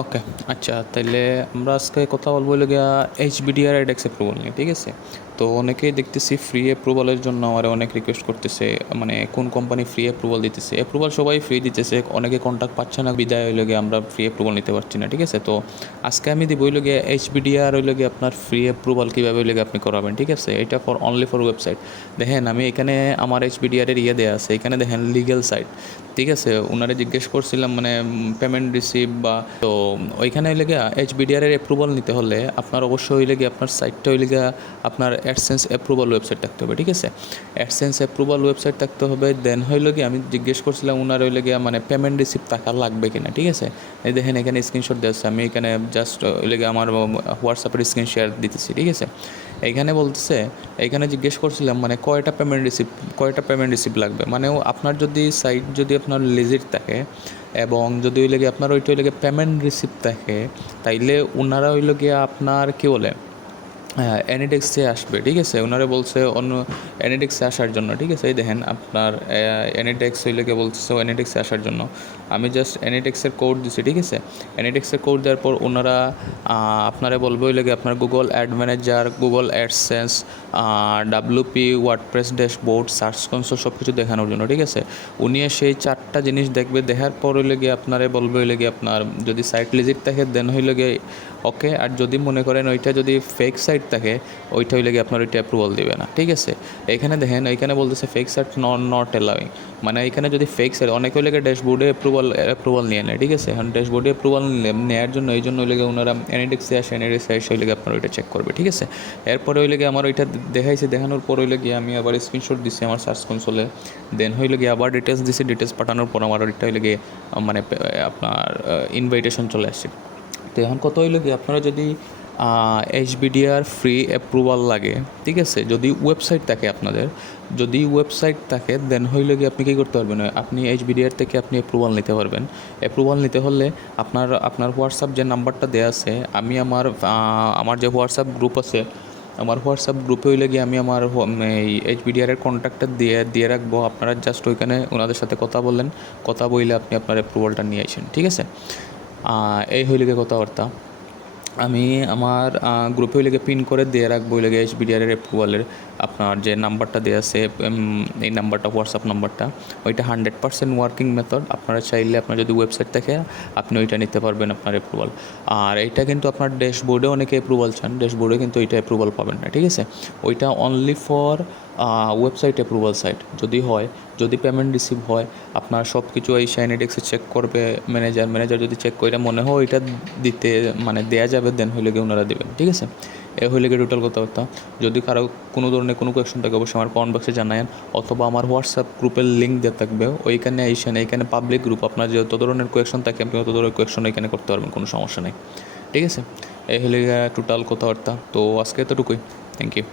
ওকে, আচ্ছা তাইলে আমরা আজকে কথা বলবো হলো গিয়া HBDR এডেক্স অ্যাপ্রুভাল নিয়ে, ঠিক আছে? তো অনেকেই দেখতেছি ফ্রি অ্যাপ্রুভালের জন্য আমার অনেক রিকোয়েস্ট করতেছে, মানে কোন কোম্পানি ফ্রি অ্যাপ্রুভাল দিতেছে। অ্যাপ্রুভাল সবাই ফ্রি দিতেছে, অনেকে কন্ট্যাক্ট পাচ্ছে না, বিদায় হইলো গিয়ে আমরা ফ্রি অ্যাপ্রুভাল নিতে পারছি না, ঠিক আছে? তো আজকে আমি দিব হইলো গিয়ে HBDR হইলো গিয়ে আপনার ফ্রি অ্যাপ্রুভাল কীভাবে হইলো গিয়ে আপনি করাবেন, ঠিক আছে? এটা ফর অনলি ফর ওয়েবসাইট। দেখেন আমি এখানে আমার HBDR এর দেওয়া আছে, এখানে দেখেন লিগ্যাল সাইট, ঠিক আছে? ওনারে জিজ্ঞেস করছিলাম মানে পেমেন্ট রিসিভ বা, তো ওইখানে হইলে গিয়া HBDR এর অ্যাপ্রুভাল নিতে হলে আপনার অবশ্যই হইলে গিয়ে আপনার সাইটটা হইলে গিয়া আপনার অ্যাডসেন্স অ্যাপ্রুভাল ওয়েবসাইট থাকতে হবে, ঠিক আছে? অ্যাডসেন্স অ্যাপ্রুভাল ওয়েবসাইট থাকতে হবে। দেন হইলো গিয়ে আমি জিজ্ঞেস করছিলাম ওনার হইলে গিয়া মানে পেমেন্ট রিসিভ টাকা লাগবে কিনা, ঠিক আছে? এই দেখেন এখানে স্ক্রিনশট দেওয়া আছে, আমি এখানে জাস্ট হইলে গিয়ে আমার হোয়াটসঅ্যাপের স্ক্রিন শেয়ার দিতেছি, ঠিক আছে? এইখানে বলতেছে, এইখানে জিজ্ঞেস করছিলাম মানে কয়টা পেমেন্ট রিসিভ লাগবে, মানে আপনার যদি সাইট যদি আপনার লিজিট থাকে এবং যদি ওই লেগে আপনার ওইটা ওই লেগে পেমেন্ট রিসিপ্ট থাকে, তাইলে ওনারা ওই গিয়ে আপনার কী বলে অ্যানিডেক্সে আসবে, ঠিক আছে? ওনারা বলছে অন্য অ্যানিডেক্সে আসার জন্য, ঠিক আছে? এই দেখেন আপনার অ্যানিডেক্স হইলে গিয়ে বলতেছে অ্যানিডেক্সে আসার জন্য। আমি জাস্ট অ্যানিডেক্সের কোড দিছি, ঠিক আছে? অ্যানিডেক্সের কোড দেওয়ার পর ওনারা আপনারা বলবে ওই লেগে আপনার Google ad manager, Google AdSense, WP, WordPress dashboard, search console সব কিছু দেখানোর জন্য, ঠিক আছে? উনি সেই 4টা জিনিস দেখবে, দেখার পর হইলে গিয়ে আপনারে বলবে হইলে গিয়ে আপনার যদি সাইট লিজিট থাকে দেন হইলে গিয়ে ওকে, আর যদি মনে করেন ওইটা যদি ফেক সাইট থাকে ওইটা হইলে গিয়ে আপনার ওইটা অ্যাপ্রুভাল দেবে না, ঠিক আছে? এখানে দেখেন এইখানে বলতেছে ফেক সাইট নট অ্যালাউইং, মানে এখানে যদি ফেক সাইট অনেক হইলে গিয়ে ড্যাশবোর্ডে অ্যাপ্রুভাল নিয়ে নেয়, ঠিক আছে? এখন ড্যাশবোর্ডে অ্যাপ্রুভাল নেওয়ার জন্য এই জন্য হইলে গিয়ে ওনারা অ্যানিডেক্সে এসে হইলে গিয়ে আপনার ওইটা চেক করবে, ঠিক আছে? এরপরে হইলে গিয়ে আমার ওইটা দেখানোর পর হইলে গিয়ে আমি আবার স্ক্রিনশট দিচ্ছি আমার সার্চ কনসোলে, দেন হইলে গিয়ে আবার ডিটেলস দিছি, ডিটেলস পাঠানোর পর আমার ওইটা হইলে গিয়ে মানে আপনার ইনভাইটেশন চলে আসছে। তো এখন কত হইলো কি আপনারা যদি HBDR ফ্রি অ্যাপ্রুভাল লাগে, ঠিক আছে? যদি ওয়েবসাইট থাকে আপনাদের, যদি ওয়েবসাইট থাকে দেন হইলে গিয়ে আপনি কী করতে পারবেন, আপনি HBDR থেকে আপনি অ্যাপ্রুভাল নিতে পারবেন। অ্যাপ্রুভাল নিতে হলে আপনার হোয়াটসঅ্যাপ যে নাম্বারটা দেওয়া আছে, আমি আমার যে হোয়াটসঅ্যাপ গ্রুপ আছে, আমার হোয়াটসঅ্যাপ গ্রুপে হইলে গিয়ে আমি আমার এই HBDR এর কন্ট্যাক্টটা দিয়ে রাখবো। আপনারা জাস্ট ওইখানে ওনাদের সাথে কথা বললেন, কথা বললে আপনি আপনার অ্যাপ্রুভালটা নিয়ে আসেন, ঠিক আছে? এই হইলে গিয়ে কথাবার্তা। আমি আমার গ্রুপে ওই লেগে পিন করে দিয়ে রাখবো ওই লেগে HBDR এর অ্যাপ্রুভালের আপনার যে নাম্বারটা দেওয়া আছে, এই নাম্বারটা হোয়াটসঅ্যাপ নাম্বারটা, ওইটা 100% ওয়ার্কিং মেথড। আপনারা চাইলে আপনার যদি ওয়েবসাইট থাকে আপনি ওইটা নিতে পারবেন আপনার অ্যাপ্রুভাল। আর এইটা কিন্তু আপনার ড্যাশবোর্ডে অনেকে অ্যাপ্রুভাল চান, ড্যাশবোর্ডে কিন্তু ওইটা অ্যাপ্রুভাল পাবেন না, ঠিক আছে? ওইটা only for website approval site যদি হয়, যদি পেমেন্ট রিসিভ হয়, আপনার সব কিছু এই অ্যানিডেক্সে চেক করবে ম্যানেজার যদি চেক করে মনে হয় ওইটা দিতে মানে দেয়া যাবে দেন হইলে গিয়ে ওনারা দেবেন, ঠিক আছে? এ হইলে গিয়ে টোটাল কথাবার্তা। যদি কারো কোনো ধরনের কোনো কোয়েশ্চন থাকে অবশ্যই আমার কমেন্ট বক্সে জানায়েন, অথবা আমার হোয়াটসঅ্যাপ গ্রুপের লিঙ্ক দেওয়া থাকবে, ওইখানে এইখানে পাবলিক গ্রুপ, আপনার যত ধরনের কোয়েশ্চন থাকে আপনি তত ধরনের কোয়েশ্চন এখানে করতে পারবেন, কোনো সমস্যা নেই, ঠিক আছে? এই হলে গিয়ে টোটাল কথাবার্তা। তো আজকে এতটুকুই, থ্যাংক ইউ।